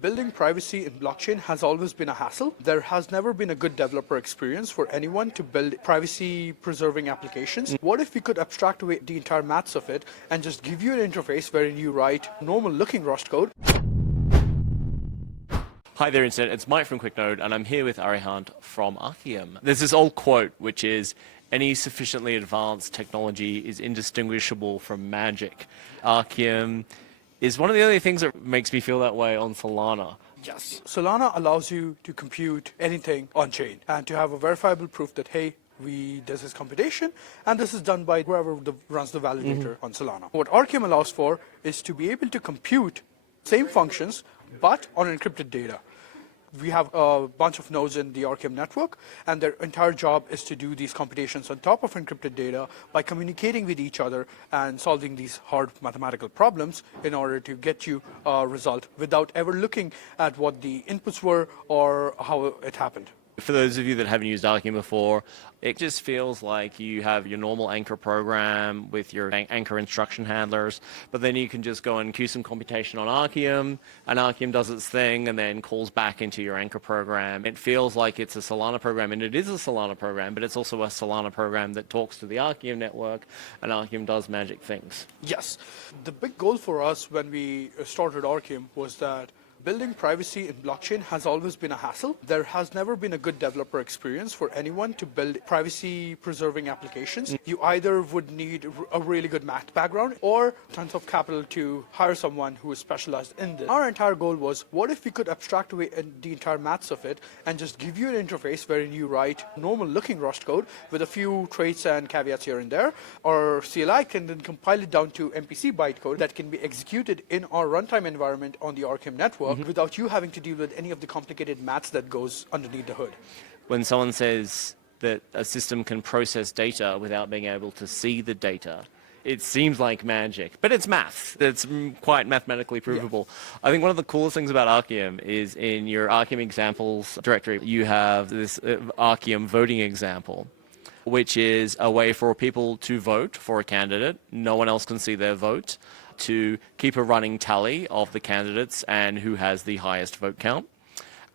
Building privacy in blockchain has always been a hassle. There has never been a good developer experience for anyone to build privacy-preserving applications. What if we could abstract away the entire maths of it and just give you an interface wherein you write normal-looking Rust code? Hi there, Internet. It's Mike from QuickNode, and I'm here with Arihant from Arcium. There's this old quote, which is, any sufficiently advanced technology is indistinguishable from magic. Arcium is one of the only things that makes me feel that way on Solana. Yes. Solana allows you to compute anything on-chain and to have a verifiable proof that, hey, there's this computation, and this is done by whoever runs the validator on Solana. What Arcium allows for is to be able to compute same functions, but on encrypted data. We have a bunch of nodes in the Arcium network, and their entire job is to do these computations on top of encrypted data by communicating with each other and solving these hard mathematical problems in order to get you a result without ever looking at what the inputs were or how it happened. For those of you that haven't used Arcium before, it just feels like you have your normal Anchor program with your Anchor instruction handlers, but then you can just go and queue some computation on Arcium, and Arcium does its thing and then calls back into your Anchor program. It feels like it's a Solana program, and it is a Solana program, but it's also a Solana program that talks to the Arcium network, and Arcium does magic things. Yes. The big goal for us when we started Arcium was that building privacy in blockchain has always been a hassle. There has never been a good developer experience for anyone to build privacy-preserving applications. You either would need a really good math background or tons of capital to hire someone who is specialized in this. Our entire goal was, what if we could abstract away the entire maths of it and just give you an interface wherein you write normal-looking Rust code with a few traits and caveats here and there, or CLI can then compile it down to MPC bytecode that can be executed in our runtime environment on the Arcium network without you having to deal with any of the complicated maths that goes underneath the hood. When someone says that a system can process data without being able to see the data, it seems like magic, but it's math. It's quite mathematically provable. Yeah. I think one of the coolest things about Arcium is in your Arcium examples directory, you have this Arcium voting example, which is a way for people to vote for a candidate. No one else can see their vote, to keep a running tally of the candidates and who has the highest vote count.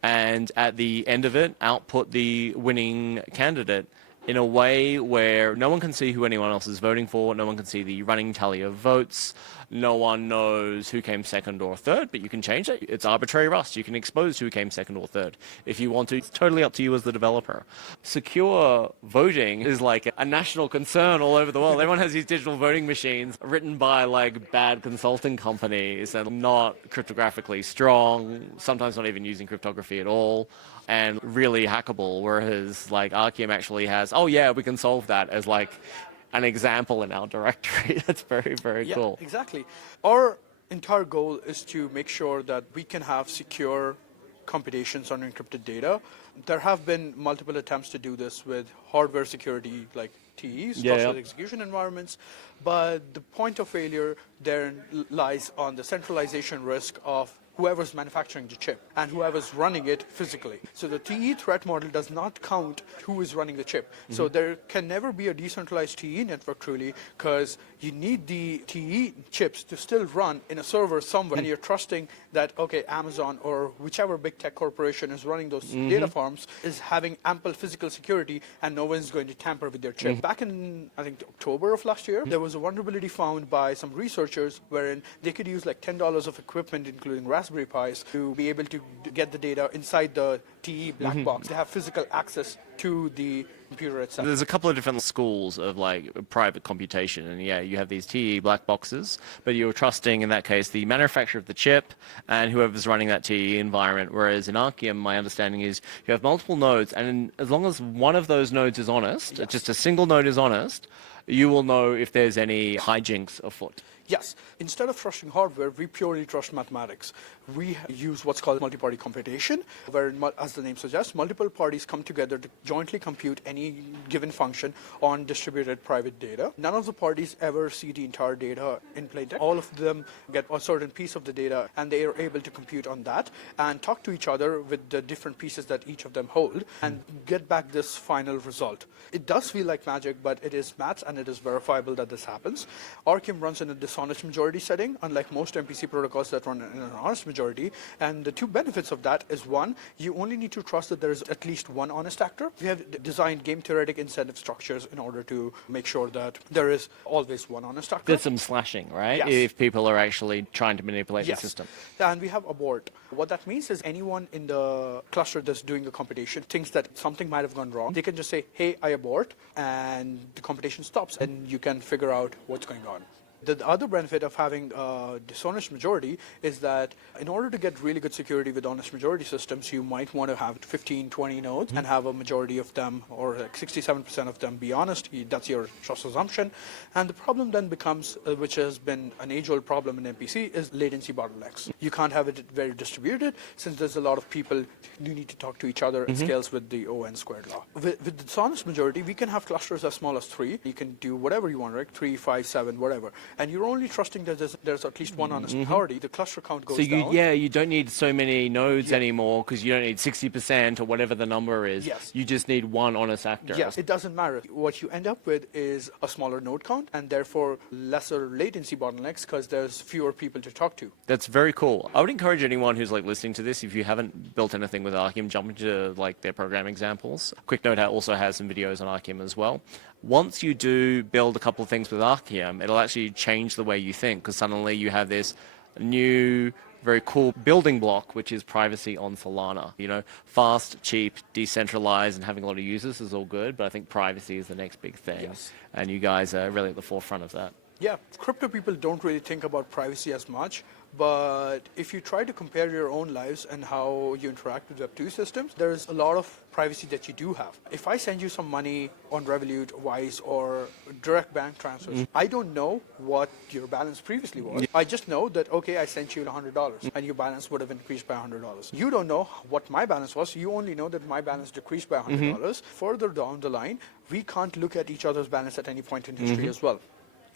And at the end of it, output the winning candidate in a way where no one can see who anyone else is voting for, no one can see the running tally of votes, no one knows who came second or third, but you can change it. It's arbitrary Rust. You can expose who came second or third if you want to. It's totally up to you as the developer. Secure voting is like a national concern all over the world. Everyone has these digital voting machines written by like bad consulting companies and not cryptographically strong, sometimes not even using cryptography at all, and really hackable, whereas like Arcium actually has, oh yeah, we can solve that as like an example in our directory. That's very, very cool. Yeah, exactly. Our entire goal is to make sure that we can have secure computations on encrypted data. There have been multiple attempts to do this with hardware security like TEs, trusted execution environments, but the point of failure there lies on the centralization risk of whoever's manufacturing the chip and whoever's running it physically. So the TE threat model does not count who is running the chip. So there can never be a decentralized TE network truly, because you need the TE chips to still run in a server somewhere, and you're trusting that, okay, Amazon or whichever big tech corporation is running those data farms is having ample physical security and no one's going to tamper with their chip. Back in, I think, October of last year, there was a vulnerability found by some researchers wherein they could use like $10 of equipment, including Raspberry Pis, to be able to get the data inside the TE black box. They have physical access to the computer itself. There's a couple of different schools of like private computation, and yeah, you have these TE black boxes, but you're trusting in that case the manufacturer of the chip and whoever's running that TE environment, whereas in Arcium my understanding is you have multiple nodes, and as long as one of those nodes is honest, just a single node is honest, you will know if there's any hijinks afoot. Yes. Instead of trusting hardware, we purely trust mathematics. We use what's called multi-party computation, where, as the name suggests, multiple parties come together to jointly compute any given function on distributed private data. None of the parties ever see the entire data in plain text. All of them get a certain piece of the data, and they are able to compute on that and talk to each other with the different pieces that each of them hold and get back this final result. It does feel like magic, but it is maths, and it is verifiable that this happens. Arcium runs in a dishonest majority setting, unlike most MPC protocols that run in an honest majority majority. And the two benefits of that is one, you only need to trust that there is at least one honest actor. We have designed game theoretic incentive structures in order to make sure that there is always one honest actor. There's some slashing, right? Yes. If people are actually trying to manipulate Yes. the system. And we have abort. What that means is anyone in the cluster that's doing the computation thinks that something might have gone wrong. They can just say, hey, I abort, and the computation stops, and you can figure out what's going on. The other benefit of having a dishonest majority is that in order to get really good security with honest majority systems, you might want to have 15, 20 nodes and have a majority of them, or like 67% of them, be honest. That's your trust assumption. And the problem then becomes, which has been an age-old problem in MPC, is latency bottlenecks. You can't have it very distributed since there's a lot of people who need to talk to each other. It scales with the O(n) squared law. With the dishonest majority, we can have clusters as small as 3. You can do whatever you want, right? 3, 5, 7, whatever. And you're only trusting that there's at least one honest majority. The cluster count goes down. You don't need so many nodes anymore because you don't need 60% or whatever the number is. Yes. You just need one honest actor. Yes, it doesn't matter. What you end up with is a smaller node count and therefore lesser latency bottlenecks because there's fewer people to talk to. That's very cool. I would encourage anyone who's like listening to this, if you haven't built anything with Arcium, jump into like their program examples. Quick Note also has some videos on Arcium as well. Once you do build a couple of things with Arcium, it'll actually change the way you think because suddenly you have this new, very cool building block, which is privacy on Solana. You know, fast, cheap, decentralized, and having a lot of users is all good, but I think privacy is the next big thing. Yes. And you guys are really at the forefront of that. Yeah, crypto people don't really think about privacy as much, but if you try to compare your own lives and how you interact with Web2 systems, there's a lot of privacy that you do have. If I send you some money on Revolut, Wise, or direct bank transfers, I don't know what your balance previously was. I just know that, okay, I sent you $100 and your balance would have increased by $100. You don't know what my balance was. You only know that my balance decreased by $100. Further down the line, we can't look at each other's balance at any point in history as well.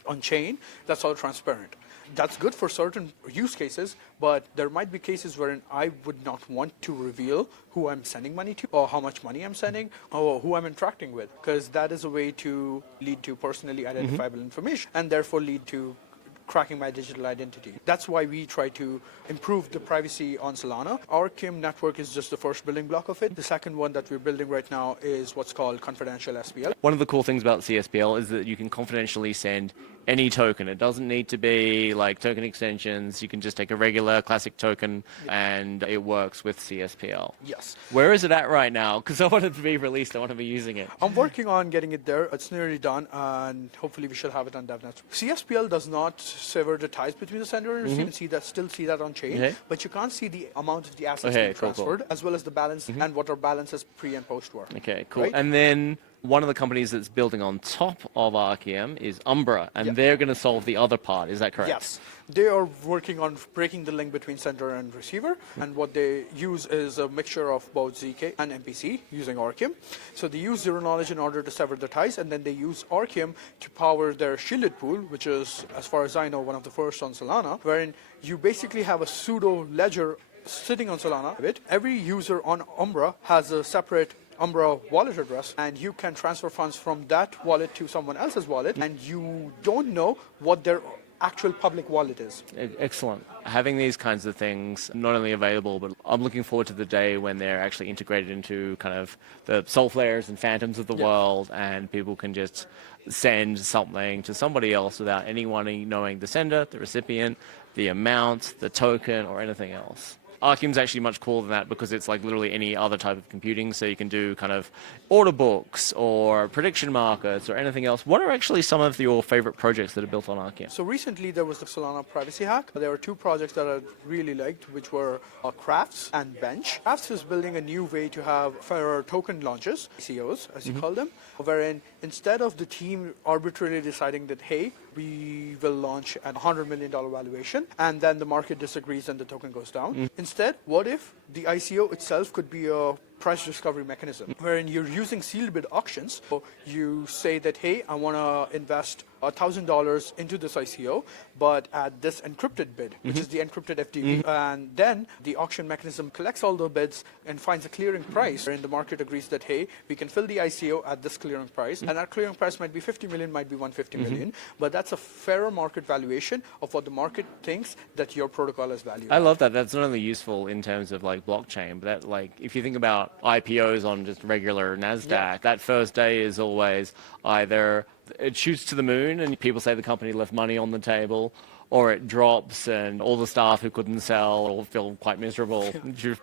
On chain, that's all transparent. That's good for certain use cases, but there might be cases wherein I would not want to reveal who I'm sending money to, or how much money I'm sending, or who I'm interacting with, because that is a way to lead to personally identifiable information, and therefore lead to cracking my digital identity. That's why we try to improve the privacy on Solana. Arcium network is just the first building block of it. The second one that we're building right now is what's called confidential SPL. One of the cool things about CSPL is that you can confidentially send any token. It doesn't need to be like token extensions. You can just take a regular classic token and it works with CSPL. Yes. Where is it at right now? Because I want it to be released. I want to be using it. I'm working on getting it there. It's nearly done, and hopefully we should have it on DevNet. CSPL does not sever the ties between the sender and receiver. You can still see that on chain, but you can't see the amount of the assets being transferred, as well as the balance and what our balances pre and post were. Okay, cool. Right? And then one of the companies that's building on top of Arcium is Umbra, and they're going to solve the other part. Is that correct? Yes. They are working on breaking the link between sender and receiver, and what they use is a mixture of both ZK and MPC using Arcium. So they use zero knowledge in order to sever the ties, and then they use Arcium to power their shielded pool, which is, as far as I know, one of the first on Solana, wherein you basically have a pseudo ledger sitting on Solana. Every user on Umbra has a separate Umbra wallet address, and you can transfer funds from that wallet to someone else's wallet, and you don't know what their actual public wallet is. Excellent. Having these kinds of things not only available, but I'm looking forward to the day when they're actually integrated into kind of the Soulflares and Phantoms of the world, and people can just send something to somebody else without anyone knowing the sender, the recipient, the amount, the token, or anything else. Arcium's actually much cooler than that because it's like literally any other type of computing. So you can do kind of order books or prediction markets or anything else. What are actually some of your favorite projects that are built on Arcium? So recently there was the Solana privacy hack. There were two projects that I really liked, which were Crafts and Bench. Crafts is building a new way to have fairer token launches, ICOs as you call them, wherein instead of the team arbitrarily deciding that, hey, we will launch at $100 million valuation, and then the market disagrees and the token goes down. Instead, what if the ICO itself could be a price discovery mechanism, wherein you're using sealed bid auctions. So you say that, hey, I want to invest $1,000 into this ICO, but at this encrypted bid, which is the encrypted FTP. And then the auction mechanism collects all the bids and finds a clearing price, wherein the market agrees that, hey, we can fill the ICO at this clearing price, and that clearing price might be 50 million, might be 150 million, but that's a fairer market valuation of what the market thinks that your protocol is valued. I love that. That's not only useful in terms of like blockchain, but that like if you think about IPOs on just regular NASDAQ, that first day is always either it shoots to the moon and people say the company left money on the table, or it drops and all the staff who couldn't sell will feel quite miserable.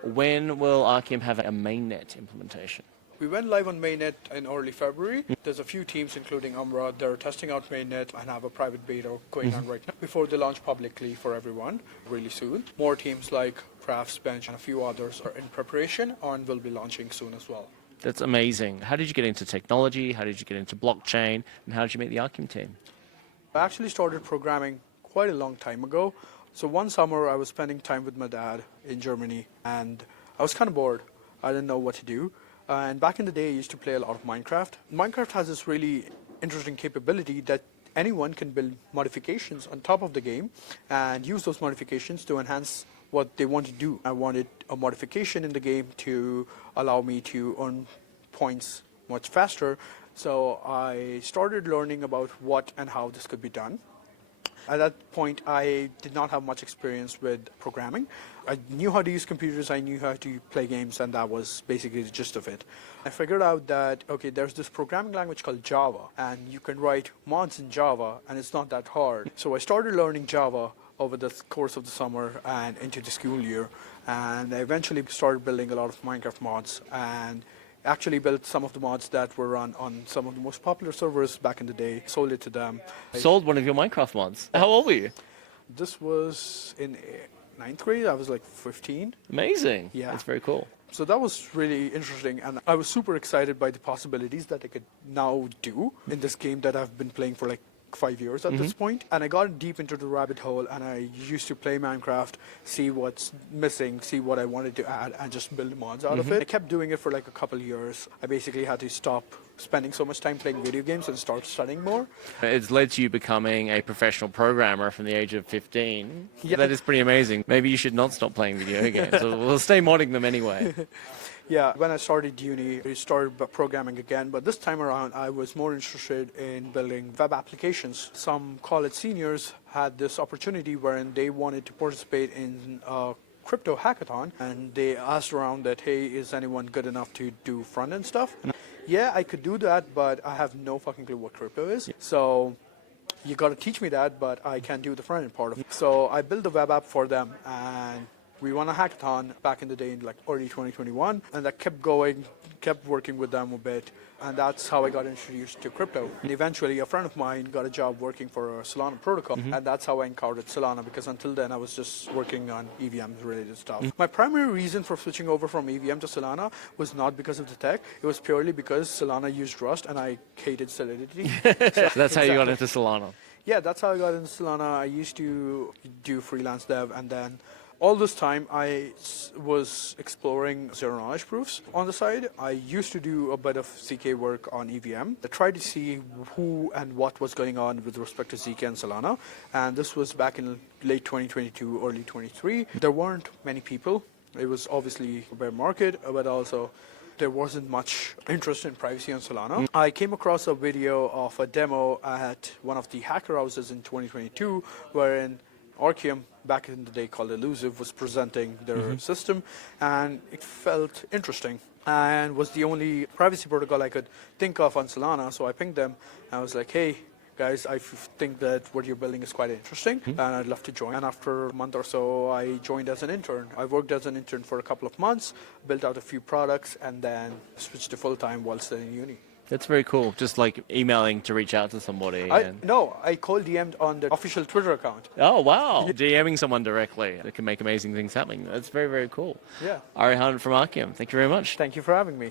When will Arcium have a mainnet implementation? We went live on mainnet in early February. There's a few teams, including Umra, they're testing out mainnet and have a private beta going on right now before they launch publicly for everyone really soon. More teams like Craftsbench and a few others are in preparation and will be launching soon as well. That's amazing. How did you get into technology? How did you get into blockchain? And how did you meet the Arcium team? I actually started programming quite a long time ago. So one summer I was spending time with my dad in Germany and I was kind of bored. I didn't know what to do. And back in the day I used to play a lot of Minecraft. Minecraft has this really interesting capability that anyone can build modifications on top of the game and use those modifications to enhance what they want to do. I wanted a modification in the game to allow me to earn points much faster. So I started learning about what and how this could be done. At that point, I did not have much experience with programming. I knew how to use computers, I knew how to play games, and that was basically the gist of it. I figured out that, okay, there's this programming language called Java, and you can write mods in Java, and it's not that hard. So I started learning Java over the course of the summer and into the school year, and I eventually started building a lot of Minecraft mods, and actually built some of the mods that were run on some of the most popular servers back in the day, sold it to them. Sold one of your Minecraft mods. How old were you? This was in 9th grade. I was like 15. Amazing. Yeah. That's very cool. So that was really interesting, and I was super excited by the possibilities that I could now do in this game that I've been playing for like 5 years at this point. And I got deep into the rabbit hole, and I used to play Minecraft, see what's missing, see what I wanted to add, and just build mods out of it. I kept doing it for like a couple of years. I basically had to stop spending so much time playing video games and start studying more. It's led to you becoming a professional programmer from the age of 15. Yeah. That is pretty amazing. Maybe you should not stop playing video games. We'll stay modding them anyway. Yeah, when I started uni, I started programming again, but this time around I was more interested in building web applications. Some college seniors had this opportunity wherein they wanted to participate in a crypto hackathon, and they asked around that, hey, is anyone good enough to do front-end stuff? Yeah, I could do that, but I have no fucking clue what crypto is. So you got to teach me that, but I can't do the front-end part of it. So I built the web app for them, and we won a hackathon back in the day in like early 2021, and that kept going, kept working with them a bit, and that's how I got introduced to crypto. And eventually a friend of mine got a job working for a Solana protocol, and that's how I encountered Solana, because until then I was just working on EVM related stuff. My primary reason for switching over from EVM to Solana was not because of the tech, it was purely because Solana used Rust and I hated Solidity. So that's how you got into Solana. Yeah, that's how I got into Solana. I used to do freelance dev, and then all this time I was exploring zero knowledge proofs on the side. I used to do a bit of ZK work on EVM. I tried to see who and what was going on with respect to ZK and Solana, and this was back in late 2022, early 23. There weren't many people. It was obviously a bear market, but also there wasn't much interest in privacy on Solana. I came across a video of a demo at one of the hacker houses in 2022, wherein Arcium, back in the day called Elusive, was presenting their system, and it felt interesting and was the only privacy protocol I could think of on Solana. So I pinged them and I was like, hey guys, I think that what you're building is quite interesting and I'd love to join. And after a month or so I joined as an intern. I worked as an intern for a couple of months, built out a few products, and then switched to full-time while still in uni. That's very cool. Just like emailing to reach out to somebody. No, I cold DM'd on the official Twitter account. Oh, wow. DMing someone directly that can make amazing things happen. That's very, very cool. Yeah. Arihant from Arcium, thank you very much. Thank you for having me.